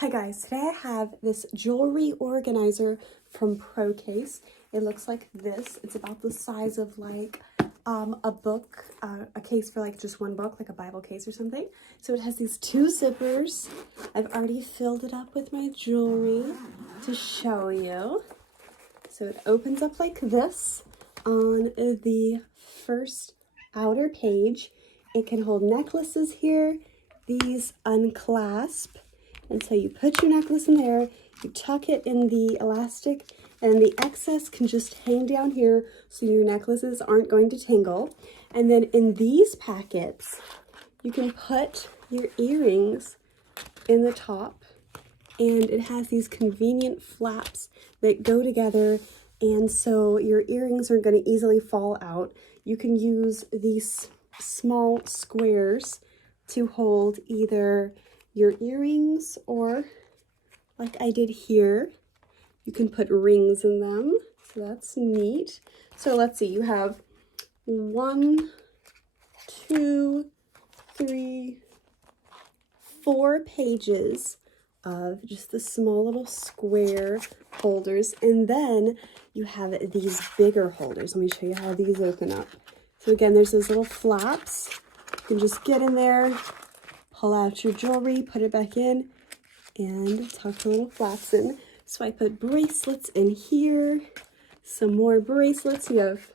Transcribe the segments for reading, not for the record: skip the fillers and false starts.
Hi guys, today I have this jewelry organizer from ProCase. It looks like this. It's about the size of like a book, a case for like just one book, like a Bible case or something. So it has these two zippers. I've already filled it up with my jewelry to show you. So it opens up like this on the first outer page. It can hold necklaces here. These unclasp. And so you put your necklace in there, you tuck it in the elastic, and the excess can just hang down here so your necklaces aren't going to tangle. And then in these packets, you can put your earrings in the top, and it has these convenient flaps that go together, and so your earrings aren't going to easily fall out. You can use these small squares to hold either your earrings, or like I did here, you can put rings in them. So that's neat. So let's see, you have 1, 2, 3, 4 pages of just the small little square holders, and then you have these bigger holders. Let me show you how these open up. So again, there's those little flaps. You can just get in there, pull out your jewelry, put it back in, and tuck the little flaps in. So I put bracelets in here, some more bracelets. You have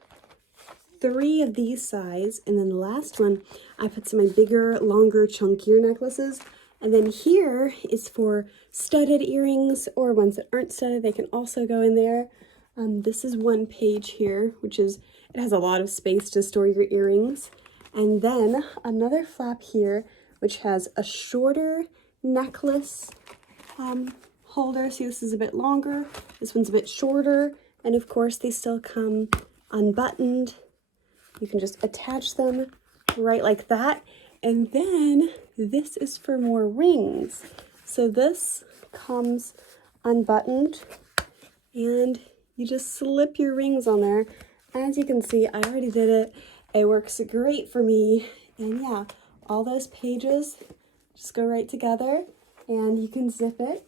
3 of these size, and then the last one, I put some of my bigger, longer, chunkier necklaces. And then here is for studded earrings or ones that aren't studded. They can also go in there. This is one page here, which is, it has a lot of space to store your earrings. And then another flap here, which has a shorter necklace holder. See, this is a bit longer. This one's a bit shorter. And of course, they still come unbuttoned. You can just attach them right like that. And then this is for more rings. So this comes unbuttoned, and you just slip your rings on there. As you can see, I already did it. It works great for me. And yeah, all those pages just go right together, and you can zip it.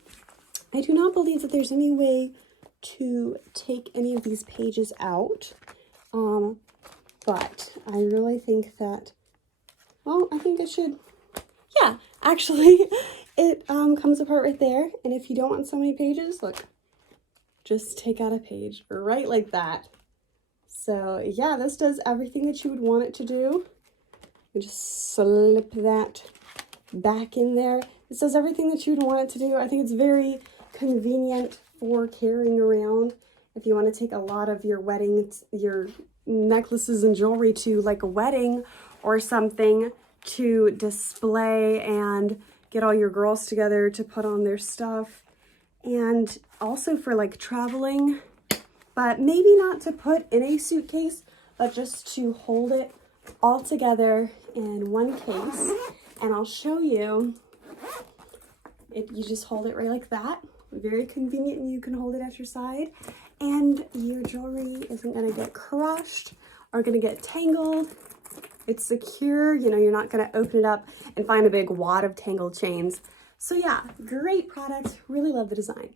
I do not believe that there's any way to take any of these pages out, but I really think that, well, I think it should, yeah, actually, it comes apart right there, and if you don't want so many pages, look, just take out a page right like that. So yeah, this does everything that you would want it to do. You just slip that back in there. This does everything that you'd want it to do. I think it's very convenient for carrying around if you want to take a lot of your your necklaces and jewelry to like a wedding or something to display and get all your girls together to put on their stuff. And also for like traveling, but maybe not to put in a suitcase, but just to hold it all together in one case. And I'll show you it. You just hold it right like that. Very convenient, and you can hold it at your side, and your jewelry isn't going to get crushed or going to get tangled. It's secure. You know, you're not going to open it up and find a big wad of tangled chains. So yeah, great product. Really love the design.